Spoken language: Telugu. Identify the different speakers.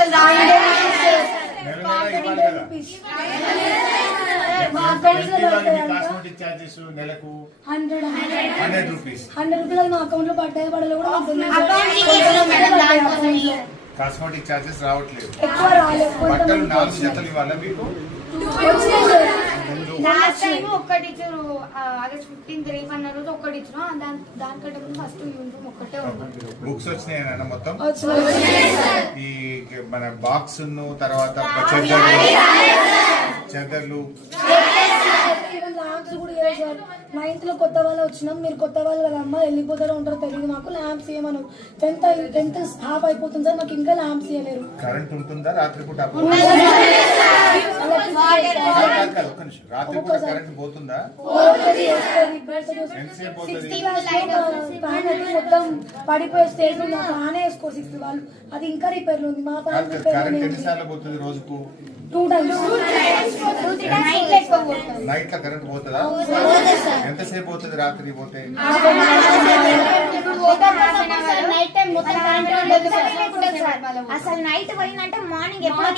Speaker 1: మీ పడతాయంట
Speaker 2: కాస్మెటిక్ ఛార్జెస్ నెలకు
Speaker 1: హండ్రెడ్
Speaker 2: రూపీస్
Speaker 1: హండ్రెడ్ రూపీస్ మా అకౌంట్లో పడ్డాయి పడలేదు కూడా
Speaker 2: కాస్మెటిక్ ఛార్జెస్ రావట్లేదు బట్టలు నాలుగు జతలు ఇవ్వాలా మీకు?
Speaker 3: లాస్ట్ టైం ఆగస్ట్ రేపు అన్న రోజు దాని దానికంటే ముందు ఫస్ట్ యూనిఫామ్ ఒక్కటే ఉంది.
Speaker 2: బుక్స్ మొత్తం. ఈ మన బాక్స్ తర్వాత చెద్దర్లు
Speaker 1: కూడా వేసారు నైన్త్లో కొత్త వాళ్ళు వచ్చినాం. మీరు కొత్త వాళ్ళు కదా అమ్మ వెళ్ళిపోతారో ఉంటారో తెలియదు మాకు. ల్యాంప్స్ ఇవ్వమను టెన్త్ టెన్త్ హాఫ్ అయిపోతుంది సార్. మాకు ఇంకా ల్యాంప్స్ ఇవ్వలేరు
Speaker 2: కరెంట్ ఉంటుందా? రాత్రిపూట అప్పుడు? కరెంట్ పోతుందా?
Speaker 1: అయితే మొత్తం పడిపోయే స్టేజ్ వేసుకో సిక్స్త్ వాళ్ళు అది ఇంకా రిపేర్ ఉంది. మా
Speaker 2: కరెంట్ ఎన్నిసార్లు పోతుంది రోజుకు?
Speaker 1: టూ టైమ్స్
Speaker 3: నైట్ ఎక్కువ పోతుంది.
Speaker 2: నైట్లో కరెంట్ పోతుందా? ఎంతసేపు పోతుంది రాత్రి పోతే
Speaker 3: నైట్ టైం మొత్తం కరెంట్ ఉండదు సార్
Speaker 4: అసలు నైట్ పోయిందంటే మార్నింగ్ ఎప్పుడో